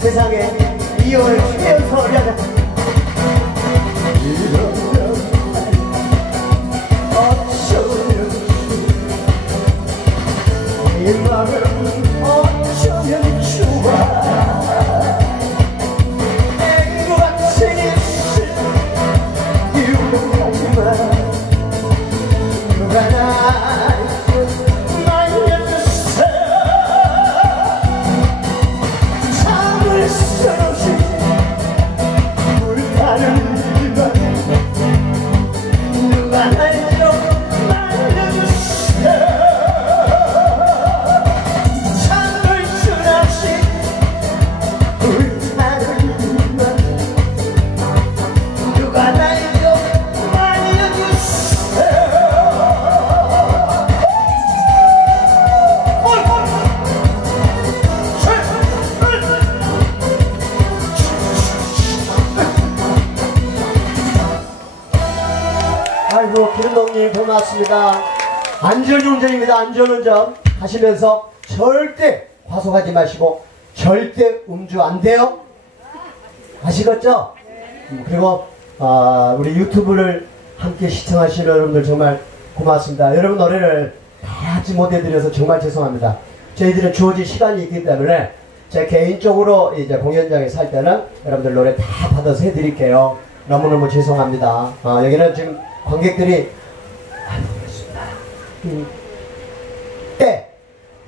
세상에 이혼을 추면서 어려다 이 마음 어쩌면 좋아 앵구 같은 입술 유혹하지마 누가 날 말려주세요 참을 수 없이 불타는 이만 누가 날 좀 말려주세요 아이고 기름동님 고맙습니다. 안전운전입니다. 안전운전 하시면서 절대 과속하지 마시고 절대 음주 안 돼요. 아시겠죠? 그리고 우리 유튜브를 함께 시청하시는 여러분들 정말 고맙습니다. 여러분 노래를 다 하지 못해드려서 정말 죄송합니다. 저희들은 주어진 시간이 있기 때문에 제 개인적으로 이제 공연장에 살 때는 여러분들 노래 다 받아서 해드릴게요. 너무너무 죄송합니다. 여기는 지금 관객들이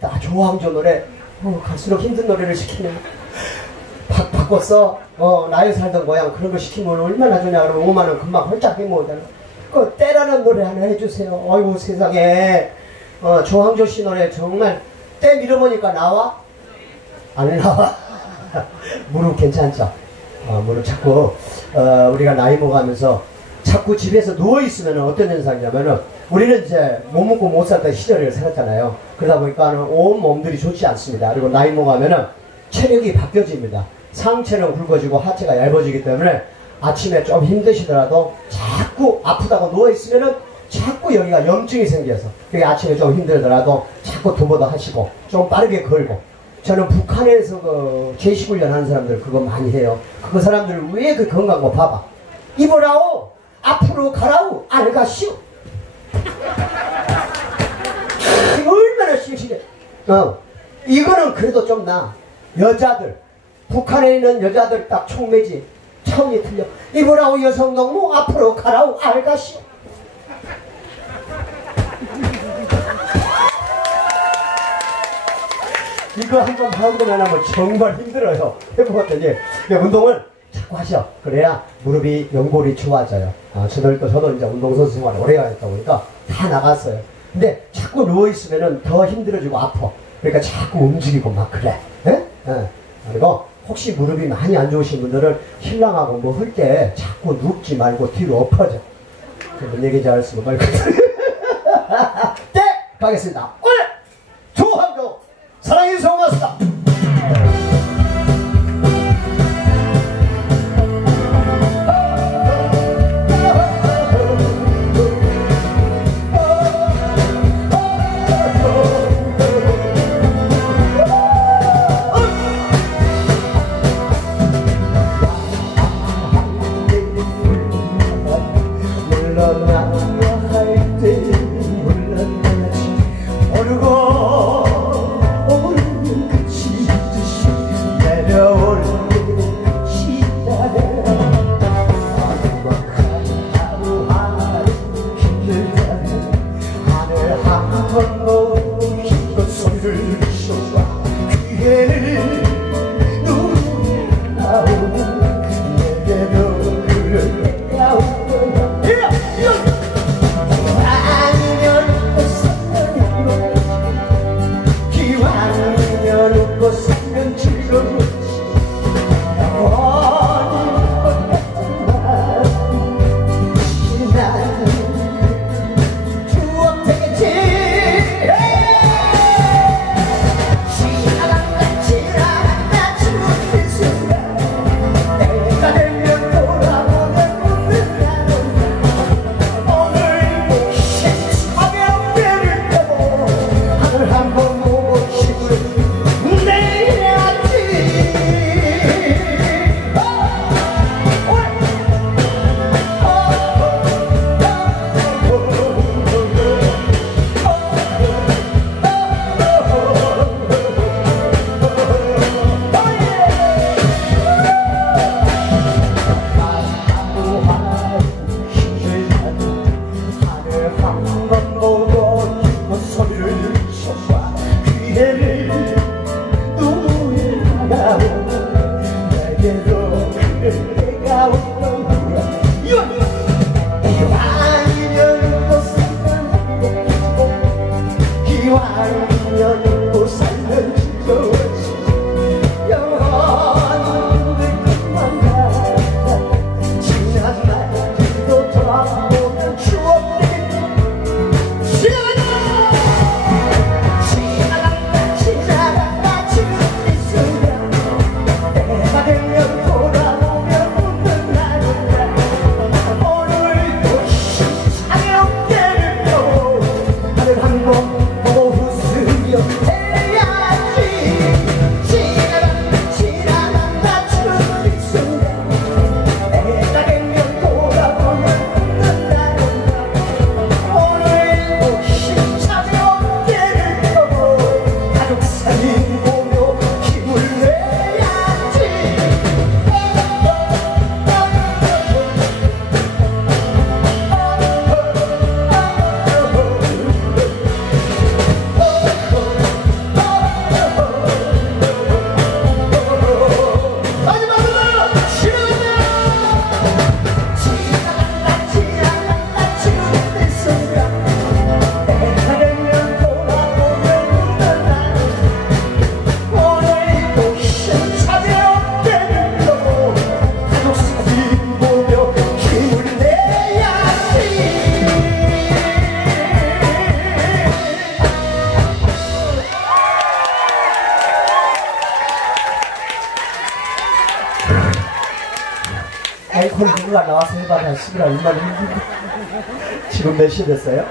나 조항조 노래 갈수록 힘든 노래를 시키면 바꿨어. 나이 살던 고향 그런 거 시키면 얼마나 좋냐. 그러면 5만원 금방 홀짝 해모으잖아. 그 때라는 노래 하나 해주세요. 아이고 세상에 조항조 씨 노래 정말 때 밀어보니까 나와? 안 나와. 무릎 괜찮죠? 무릎 자꾸 우리가 나이 먹어가면서 자꾸 집에서 누워있으면 어떤 현상이냐면은 우리는 이제 못 먹고 못 살던 시절을 살았잖아요. 그러다 보니까 온 몸들이 좋지 않습니다. 그리고 나이 먹으면은 체력이 바뀌어집니다. 상체는 굵어지고 하체가 얇아지기 때문에 아침에 좀 힘드시더라도 자꾸 아프다고 누워있으면은 자꾸 여기가 염증이 생겨서 그게 아침에 좀 힘들더라도 자꾸 두번더 하시고 좀 빠르게 걸고 저는 북한에서 그 제시훈련 하는 사람들 그거 많이 해요. 그 사람들 왜 그 건강한 거 봐봐. 입으라오 앞으로 가라오 알가시오. 이거 얼마나 싱싱해. 이거는 그래도 좀 나. 여자들 북한에 있는 여자들 딱 총매지 차원이 틀려. 입으라오 여성농무 앞으로 가라오 알가시오. 이거 한번 하고만 하면 정말 힘들어요. 해보았더니 운동을 자꾸 하셔. 그래야 무릎이 연골이 좋아져요. 저도 이제 운동선수 생활을 오래 했다 보니까 다 나갔어요. 근데 자꾸 누워있으면 더 힘들어지고 아파. 그러니까 자꾸 움직이고 막 그래. 그리고 혹시 무릎이 많이 안 좋으신 분들은 신랑하고 뭐 할 때 자꾸 눕지 말고 뒤로 엎어져. 뭔 얘기인지 알 수가 없고. 네! 가겠습니다. 오늘 조항조 사랑의 성화스다. 아이콘 누가 나와서 해봐라. 시부라 얼마나 힘들고. 지금 몇 시 됐어요?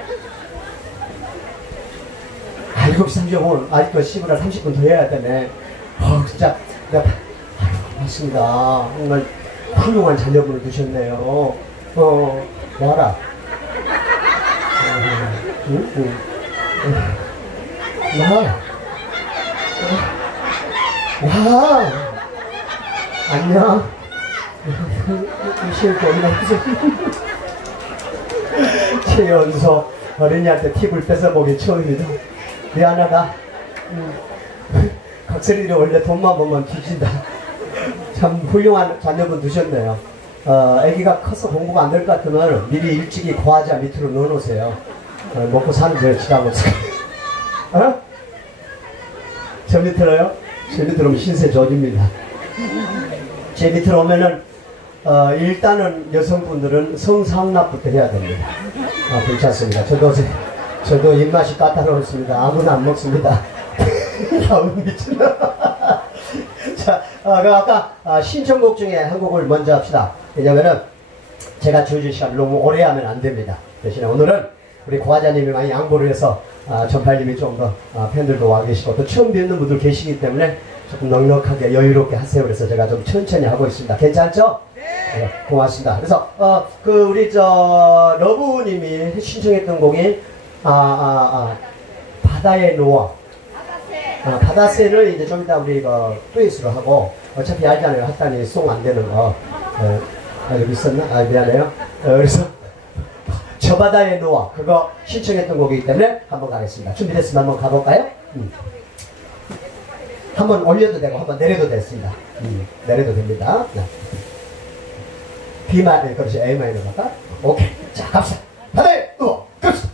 7시 35분. 아직도 시부라 30분 더 해야 되네. 진짜 내가 고맙습니다. 정말 훌륭한 자녀분을 두셨네요. 와라. 와. 안녕. 최연소 어린이한테 팁을 뺏어보기 처음이다. 미안하다. 각설이를 원래 돈만 보면 뒤진다. 참 훌륭한 자녀분 두셨네요. 애기가 커서 공부가 안 될 것 같으면 미리 일찍이 과자 밑으로 넣어놓으세요. 먹고 사는 데 지나면서. 저 밑으로요? 제 밑으로 오면 신세 저주입니다. 제 밑으로 오면은 일단은 여성분들은 성상납부터 해야 됩니다. 괜찮습니다. 저도 입맛이 까다로웠습니다. 아무나 안 먹습니다. 야운 미친다. 자, 아까 신청곡 중에 한 곡을 먼저 합시다. 왜냐면은 제가 주어진 시간을 너무 오래 하면 안 됩니다. 대신에 오늘은 우리 고화자님이 많이 양보를 해서 전팔님이 좀 더 팬들도 와 계시고 또 처음 뵙는 분들 계시기 때문에 조금 넉넉하게 여유롭게 하세요. 그래서 제가 좀 천천히 하고 있습니다. 괜찮죠? 네, 고맙습니다. 그래서 우리 러브님이 신청했던 곡이 바다의 노아. 바다새를 이제 좀 이따 우리 듀엣으로 하고 어차피 알잖아요. 핫단이 송 안 되는 거. 여기 있었나? 미안해요. 그래서 저 바다의 노아 그거 신청했던 곡이기 때문에 한번 가겠습니다. 준비됐으면 한번 가볼까요? 한번 올려도 되고 한번 내려도 됐습니다. 내려도 됩니다. B 마이너 그렇지 A 마이너 갈까? 오케이. 자 갑시다. 바다의 노아 갑시다.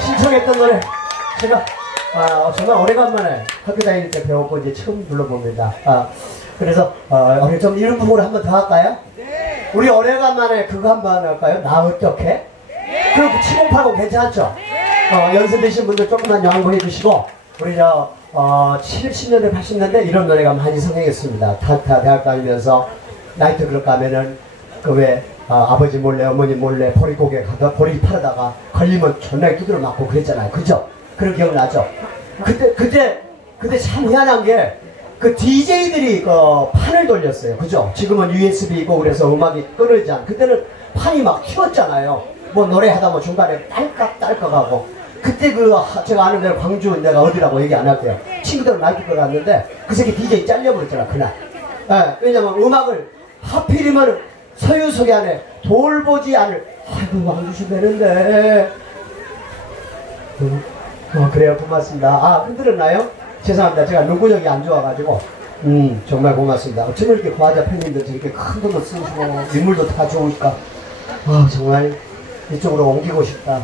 신청했던 노래 제가 정말 오래간만에 학교 다닐 때 배웠고 이제 처음 불러봅니다. 그래서 좀 이런 부분을 한번 더 할까요? 네. 우리 오래간만에 그거 한번 할까요? 나 어떡해? 네. 그럼 7080 괜찮죠? 네. 연습되신 분들 조금만 양보해 주시고 우리 70년대 80년대 이런 노래가 많이 성행했습니다. 타타 대학 다니면서 나이트 클럽 가면은 그 왜 아버지 몰래 어머니 몰래 보리고개 가다 보리 팔다가 걸리면 존나게 두드려 맞고 그랬잖아요. 그죠? 그런 기억 나죠? 그때 참 희한한 게 그 DJ들이 그 판을 돌렸어요. 그죠? 지금은 USB 있고 그래서 음악이 끊어지지 않. 그때는 판이 막 튀었잖아요. 뭐 노래하다 뭐 중간에 딸깍딸깍하고 그때 제가 아는 데는 광주 내가 어디라고 얘기 안 할게요. 친구들 마이크 끌어 갔는데 그 새끼 DJ 잘려버렸잖아 그날. 예, 왜냐면 음악을 하필이면 서유석이 안에 돌보지 않을. 아이고 왕주시 되는데. 그래요 고맙습니다. 아 흔들었나요? 죄송합니다. 제가 눈구녕이 안 좋아가지고. 정말 고맙습니다. 어쩜 이렇게 과자 팬님들 저렇게 큰 돈도 쓰시고 인물도 다 좋으니까 정말 이쪽으로 옮기고 싶다.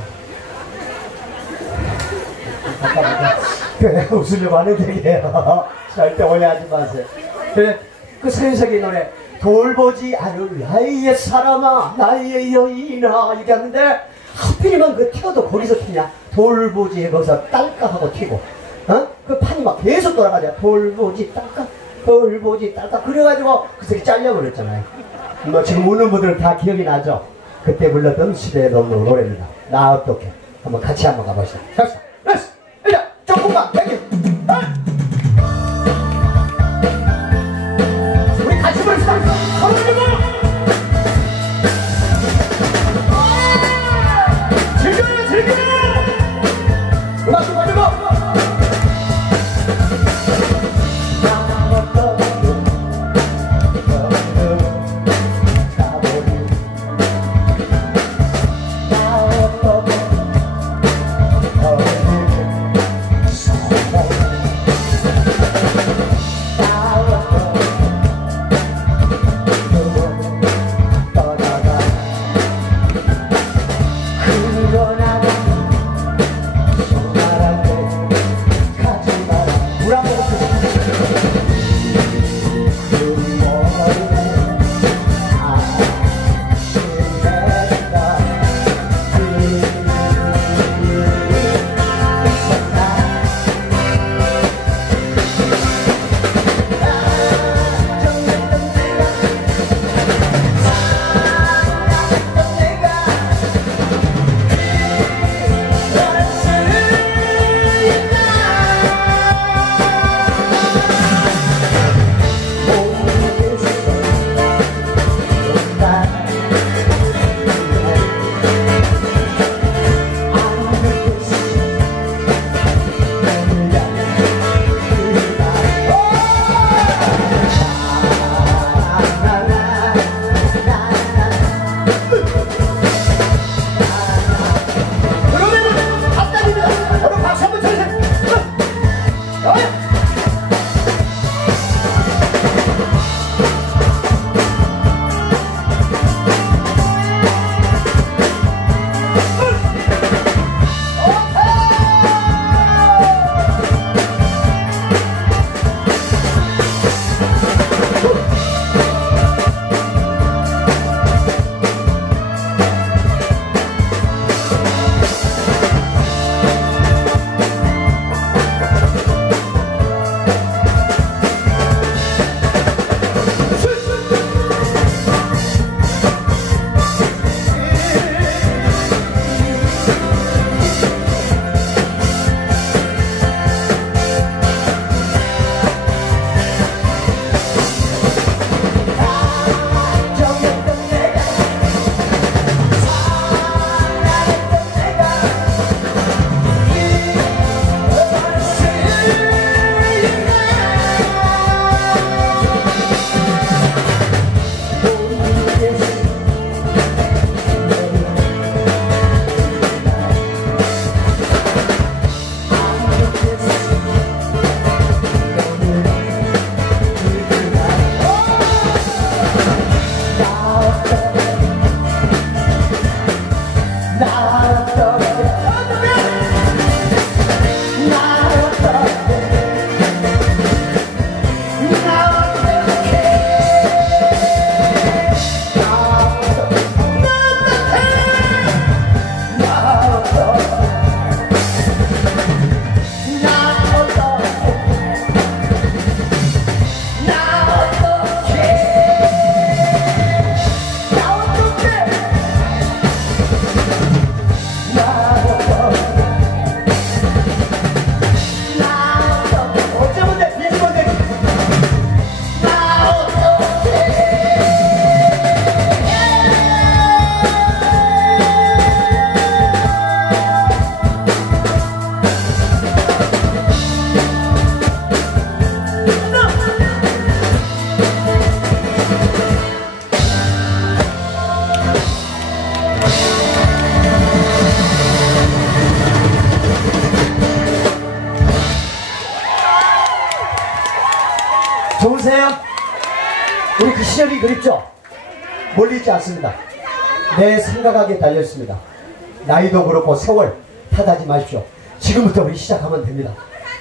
아까 그래 웃으려고 하는 얘기예요. 절대 오해하지 마세요. 그래 그 서유석이 노래 돌보지 않을 나의 사람아 나의 여인아 이렇게 하는데 하필이면 그 튀어도 거기서 튀냐. 돌보지 거기서 딸까 하고 튀고 그 판이 막 계속 돌아가죠. 돌보지 딸까 돌보지 딸까 그래가지고 그 새끼 잘려버렸잖아요. 뭐 지금 우는 분들 다 기억이 나죠. 그때 불렀던 시대의 노래입니다. 나 어떡해. 한번 같이 한번 가보시죠. 갑시다. 렛츠 일단 조금만 땡겨. 우리 같이 부릅시다. 손을 들고 즐겨요 즐겨요. 음악 좀 가지고 좋으세요? 우리 그 시절이 그립죠? 멀리 있지 않습니다. 내 생각하기에 달려있습니다. 나이도 그렇고 세월 탓하지 마십시오. 지금부터 우리 시작하면 됩니다.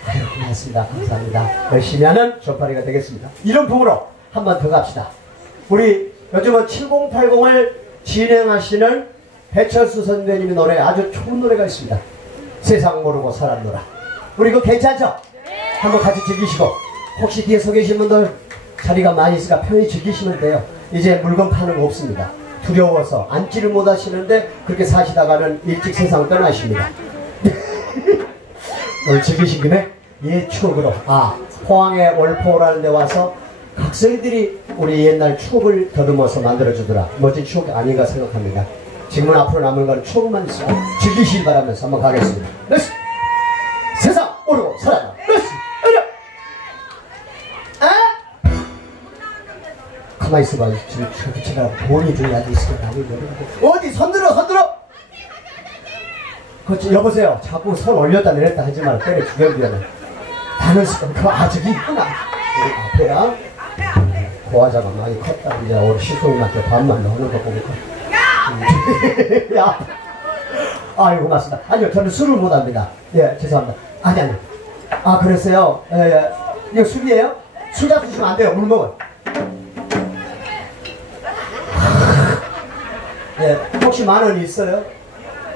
아유, 고맙습니다. 감사합니다. 열심히 하는 조파리가 되겠습니다. 이런 풍으로 한 번 더 갑시다. 우리 요즘은 7080을 진행하시는 배철수 선배님의 노래, 아주 좋은 노래가 있습니다. 세상 모르고 살았노라. 우리 이거 괜찮죠? 한번 같이 즐기시고, 혹시 뒤에 서 계신 분들 자리가 많이 있으니까 편히 즐기시면 돼요. 이제 물건 파는 거 없습니다. 두려워서 앉지를 못하시는데 그렇게 사시다가는 일찍 세상 떠나십니다. 오늘 즐기신 김에 옛 추억으로, 포항의 월포라는 데 와서 학생들이 우리 옛날 추억을 더듬어서 만들어주더라. 멋진 추억이 아닌가 생각합니다. 지금은 앞으로 남은 건 추억만 있어. 즐기시길 바라면서 한번 가겠습니다. 렛츠! 세상 모르고 살아라. 렛츠! 가만히 있어봐. 지금 제가 돈이 줘야지 있을 거 아니에요. 어디 손들어 손들어. 그렇지. 여보세요. 자꾸 손 올렸다 내렸다 하지 마라. 때려 죽여주면 다는 그 아직이 있구나. 우리 앞에야 고화자가 많이 컸다. 이제 우리 시소님한테 반만 넣는 거 보니까 야. 아이고 고맙습니다. 아니요 저는 술을 못합니다. 예 죄송합니다. 아니 그랬어요. 예. 이거 술이에요? 술 잡수시면 안 돼요. 물 먹어. 예, 혹시 10,000원 있어요?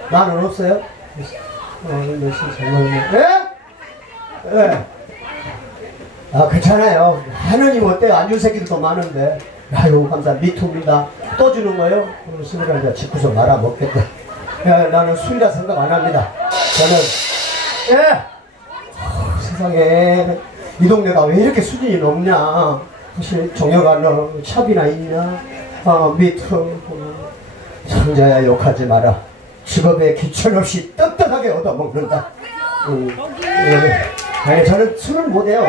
10,000원 없어요? 열심히 잘 먹네. 예? 예. 괜찮아요. 10,000원이면 어때요? 안 준 새끼도 많은데. 아유, 감사합니다. 미투입니다. 또 주는 거예요? 그럼 술이랑 이제 집구석 말아 먹겠다. 야, 나는 술이라 생각 안 합니다. 저는, 세상에, 이 동네가 왜 이렇게 수준이 높냐? 사실, 정여가 너 샵이나 있냐? 미투. 성자야 욕하지 마라. 직업에 기천 없이 떳떳하게 얻어먹는다. 아니 저는 술을 못해요.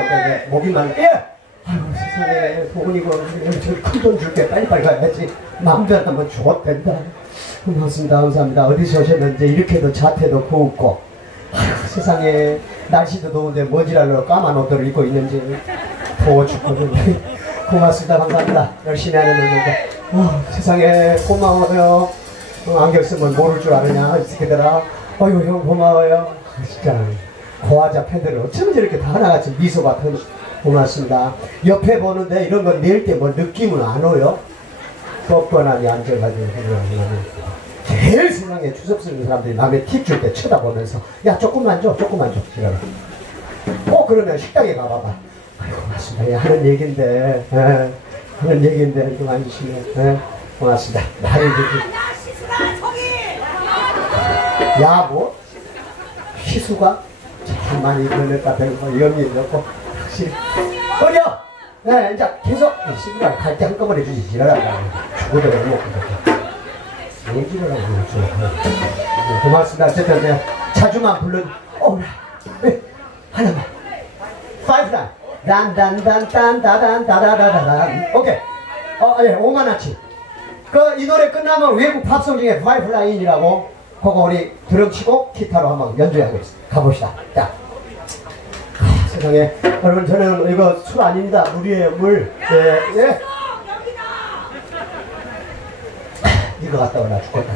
목이 많아. 아이고 세상에 보은이고 큰 돈 줄게 빨리빨리 가야지. 마음대로 한번 죽었댄다. 고맙습니다. 감사합니다. 어디서 오셨는지 이렇게도 자태도 고운고 아이고 세상에 날씨도 더운데 머지랄로 까만 옷들을 입고 있는지 더워 죽거든요. 고맙습니다. 감사합니다. 열심히 하는 분인데 세상에 고마워요. 안경 쓰면 모를 줄 아느냐 이 새끼들아. 어휴 형 고마워요. 진짜 고화자 팬들은 어쩌면 저렇게 다 하나같이 미소가 큰. 고맙습니다. 옆에 보는데 이런 거 낼 때 뭐 느낌은 안 오요? 뻔뻔하니 앉아가지고 제일 세상에 추접스러운 사람들이 남의 팁 줄 때 쳐다보면서 야 조금만 줘 조금만 줘. 그러면 식당에 가봐봐. 아이고 고맙습니다. 하는 얘긴데 하는 얘기인데 이렇게 많이 주시면 고맙습니다. 나를 이렇게 야 뭐? 희수가 참 많이 그랬다 배고 염려이 없고 확실히 어려! 네 이제 계속 시구가 갈 때 한꺼번에 주지 지랄한다. 죽어도 못 먹고 이렇게 얘기를 하고 있죠. 고맙습니다. 어쨌든 내가 자주만 부른 하나만 파이브라인 단단단단다단다다다다단 오케이. 예, 50,000원치. 이 노래 끝나면 외국 팝송 중에 파이브라인이라고 그거 우리 드럼 치고 기타로 한번 연주해보겠습니다. 가봅시다. 자. 세상에 여러분 저는 이거 술 아닙니다. 물이에요. 물. 예. 이거 갖다 나 죽겠다.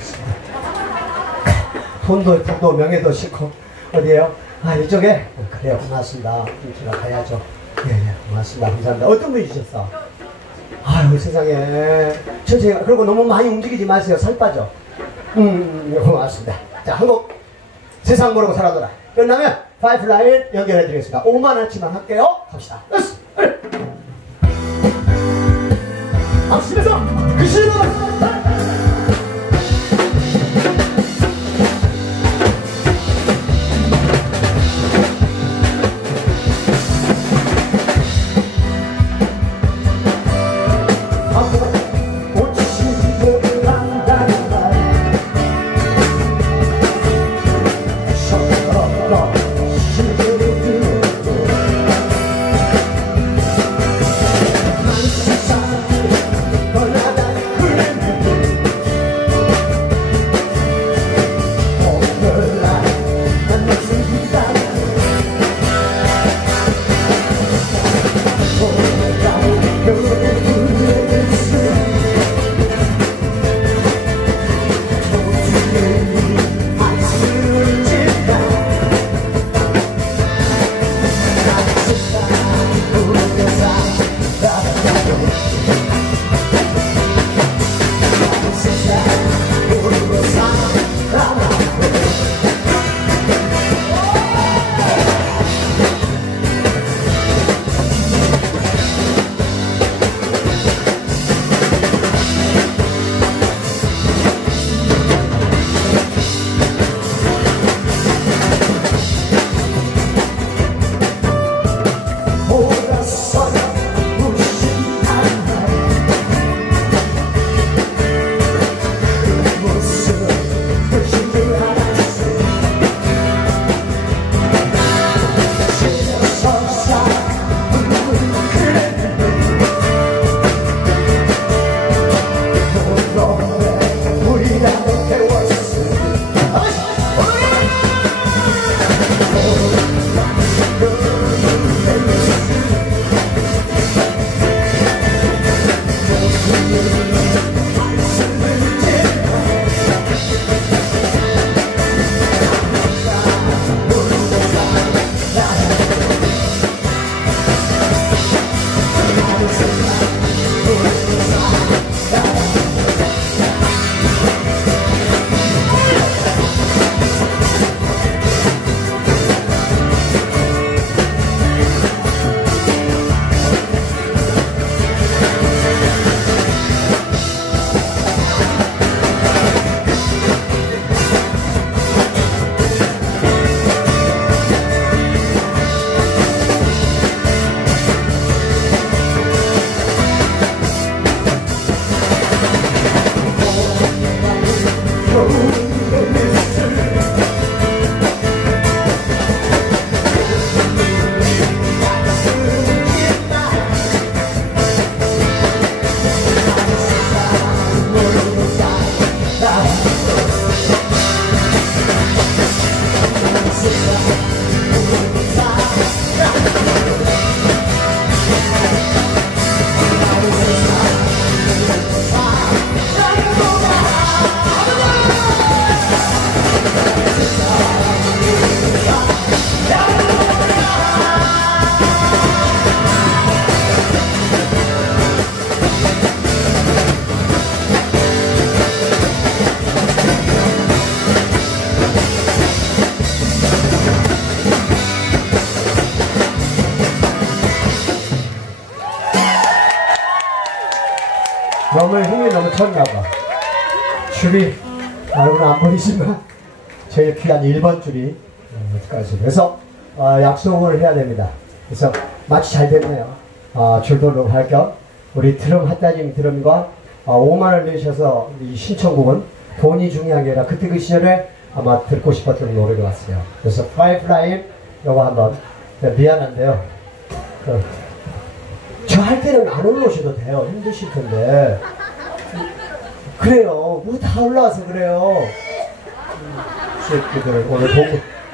돈도 부도 명예도 싫고 어디에요? 이쪽에? 그래요. 고맙습니다. 제가 가야죠. 예, 고맙습니다. 감사합니다. 어떤 분이 주셨어? 아유 세상에 천천히 그리고 너무 많이 움직이지 마세요. 살 빠져. 고맙습니다. 자, 한곡 세상 모르고 살아둬라 끝나면 파이프라인 연결해 드리겠습니다. 50,000원치만 할게요. 갑시다. 박수면서 그 시로 너무 힘이 넘쳤나봐. 줄이 얼굴은 안 보이지만 제일 귀한 1번 줄이 어떡하지. 그래서 약속을 해야 됩니다. 그래서 마치 잘 됐네요. 줄도록 할 겸 우리 드럼 핫다님 드럼과 5만원 내셔서 이 신청곡은 돈이 중요한 게 아니라 그때 그 시절에 아마 듣고 싶었던 노래가 왔어요. 그래서 파이프라인 요거 한번. 미안한데요. 저 할 때는 안 올라오셔도 돼요. 힘드실 텐데. 그래요. 뭐 다 올라와서 그래요. 새끼들 오늘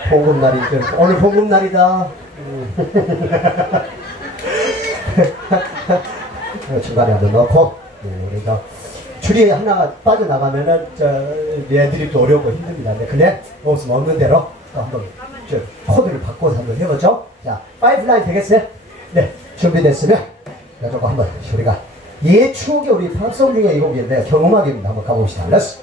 봉급날이죠. 오늘 봉급날이다. 중간에 한번 넣고. 그러니까 줄이 하나가 빠져나가면은 애드립도 어렵고 힘듭니다. 근데 없으면 없는 대로 또 한번 코드를 바꿔서 한번 해보죠. 자, 파이프라인 되겠어요? 네, 준비됐으면 이거 한번 우리가 추억의 우리 팝송 중에 이 곡인데 경음악입니다. 한번 가봅시다. 렛츠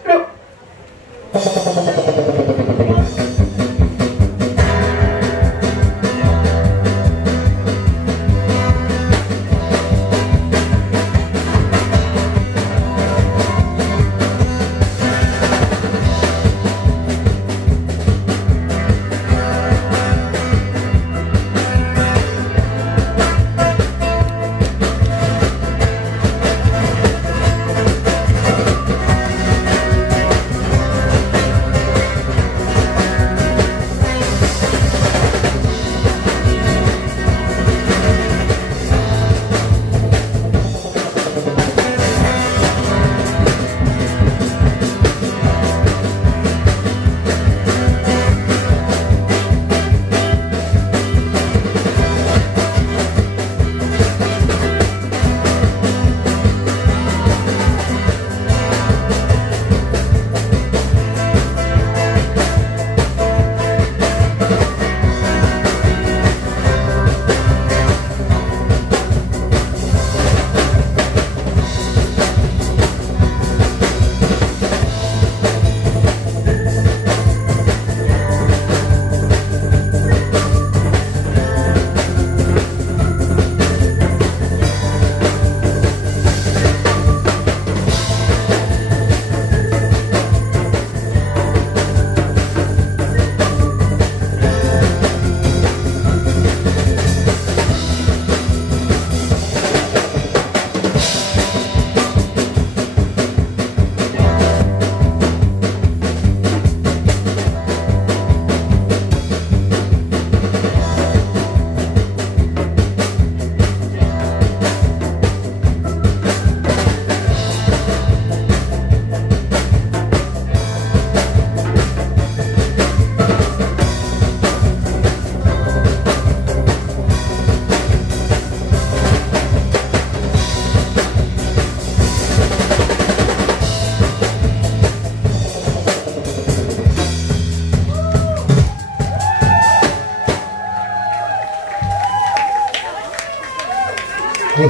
고!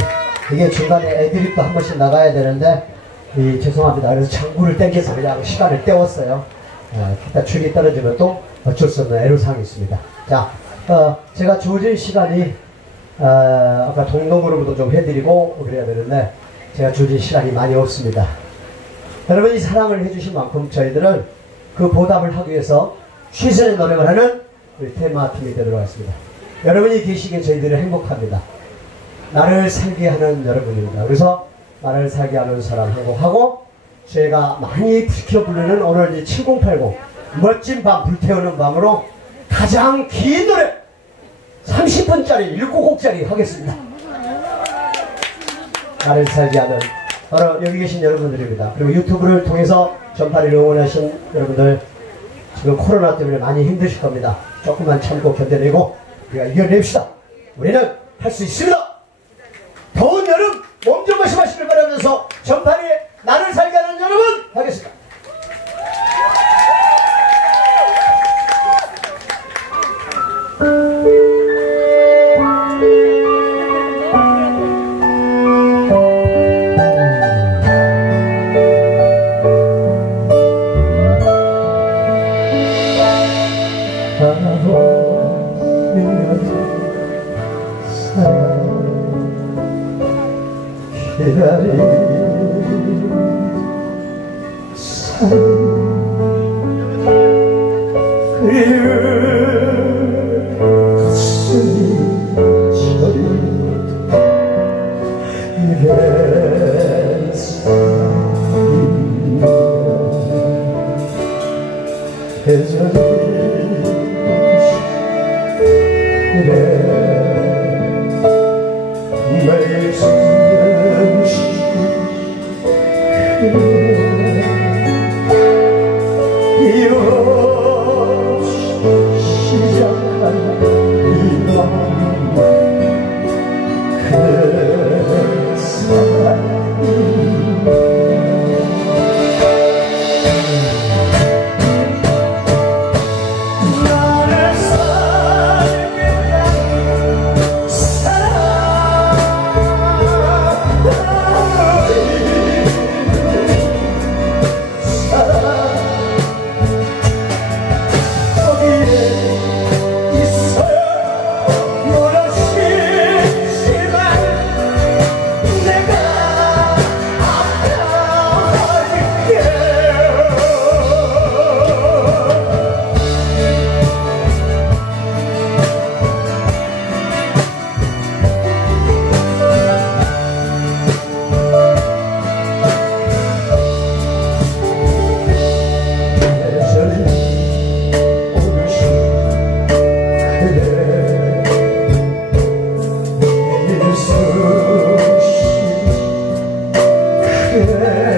이게 중간에 애드립도 한 번씩 나가야 되는데 죄송합니다. 그래서 장구를 땡겨서 그냥 시간을 때웠어요. 기타 줄이 떨어지면 또 어쩔 수 없는 애로사항이 있습니다. 자, 제가 주어진 시간이 아까 동동으로부터 좀 해드리고 그래야 되는데 제가 주어진 시간이 많이 없습니다. 여러분이 사랑을 해주신 만큼 저희들은 그 보답을 하기 위해서 최선의 노력을 하는 우리 테마팀이 되도록 하겠습니다. 여러분이 계시기에 저희들은 행복합니다. 나를 살게 하는 여러분입니다. 그래서 나를 살게 하는 사람 하고 저희가 많이 시켜 부르는 오늘 7080 멋진 밤 불태우는 밤으로 가장 긴 노래 30분짜리 7곡짜리 하겠습니다. 나를 살게 하는 바로 여기 계신 여러분들입니다. 그리고 유튜브를 통해서 전파를 응원하신 여러분들 지금 코로나 때문에 많이 힘드실 겁니다. 조금만 참고 견뎌내고 우리가 이겨냅시다. 우리는 할 수 있습니다. 더운 여름 몸 좀 조심하시길 바라면서 전파리에 나를 살게 하는 여러분 하겠습니다. 기다리 Yeah.